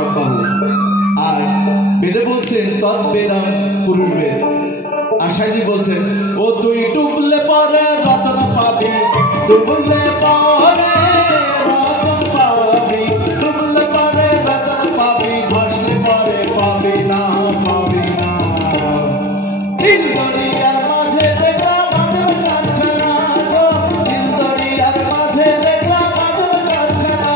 রব্বাহু। আর বেদে বলছেন তৎবেদম পুরুষ বেদ। আর সাইজি বলছেন ও তুই ডুবলে পরে রতন পাবি, ডুবলে পরে রতন পাবি, ডুবলে পরে রতন পাবি, ভাসলে পরে পাবি না, পাবি না। দিল দরিয়ার মাঝে দেখলাম মাধব কারখানা গো, দিল দরিয়ার মাঝে দেখলাম মাধব কারখানা।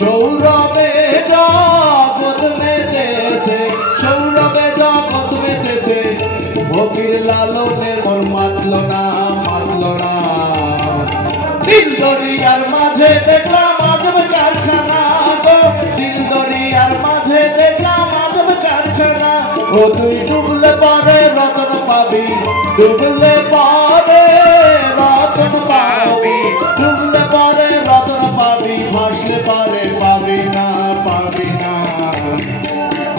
সৌরভে জগৎ মেতেছে, সৌরভে জগৎ মেতেছে, ভক্তির লালনের মন মাতল না, মাতল না। দিল দরিয়ার মাঝে দেখলাম মাধব কারখানা গো, দিল দরিয়ার মাঝে দেখলাম মাধব কারখানা। ও তুই ডুবলে পরে রতন পাবি, ডুবলে পরে রতন পাবি, ডুবলে পরে রতন পাবি, ভাসলে পরে পাবি না, পাবি না।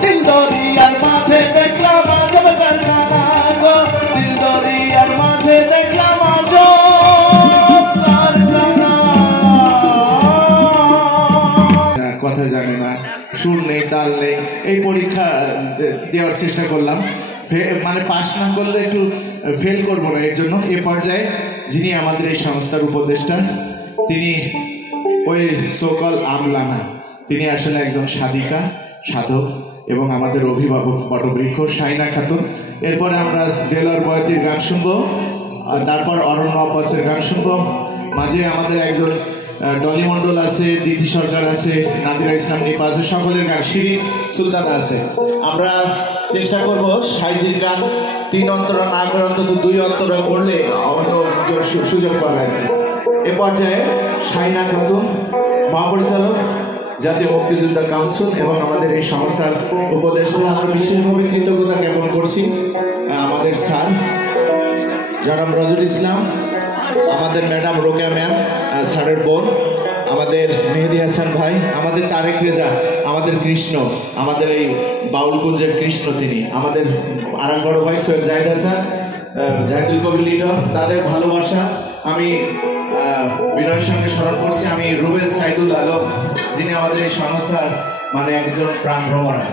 দিল দরিয়ার মাঝে দেখলাম মাধব কারখানা গো, দিল দরিয়ার মাঝে দেখলাম মাধব কারখানা। কথা জানে না, সুর নেই, তাল নেই, এই পরীক্ষা দেওয়ার চেষ্টা করলাম, মানে পাস না করলে একটু ফেল করবো না। এর জন্য এ পর্যায়ে যিনি আমাদের এই সংস্থার উপদেষ্টা, তিনি ওই সোকল আমলানা, তিনি আসলে একজন সাধিকা, সাধক এবং আমাদের অভিভাবক বটবৃক্ষ শাইনা খাতুন। এরপরে আমরা দেলোয়ার বয়াতির গান শুনবো, আর তারপর অরণ্য আব্বাসের গান শুনবো। মাঝে আমাদের একজন ডলি মন্ডল আছে, দিদি সরকার আছে, নাদিরা ইসলাম নিপা আছে, সকলের গান, শিরিন সুলতান আছে। আমরা চেষ্টা করবো সাইজির গান 3 অন্তরা না করে অন্তত 2 অন্তরা করলে অন্য সুযোগ পাবে। এ পর্যায়ে শাইনা খাতুন, মহাপরিচালক, জাতীয় মুক্তিযোদ্ধা কাউন্সিল এবং আমাদের এই সংস্থার উপদেষ্টা, আমরা বিশেষভাবে কৃতজ্ঞতা জ্ঞাপন করছি আমাদের স্যার জনাব নজরুল ইসলাম, আমাদের ম্যাডাম রোকেয়া ম্যাম, স্যারের বোন আমাদের মেহেদি হাসান ভাই, আমাদের তারেক রেজা, আমাদের কৃষ্ণ, আমাদের এই বাউলকুঞ্জের কৃষ্ণ, তিনি আমাদের আরেক বড় ভাই সৈয়দ জাহিদ হাসান, জাহিদুল কবির লিডার, তাদের ভালোবাসা আমি বিনয়ের সঙ্গে স্মরণ করছি। আমি রুবেল সাইদুল আলম, যিনি আমাদের এই সংস্থার মানে একজন প্রাণ ভ্রমরা।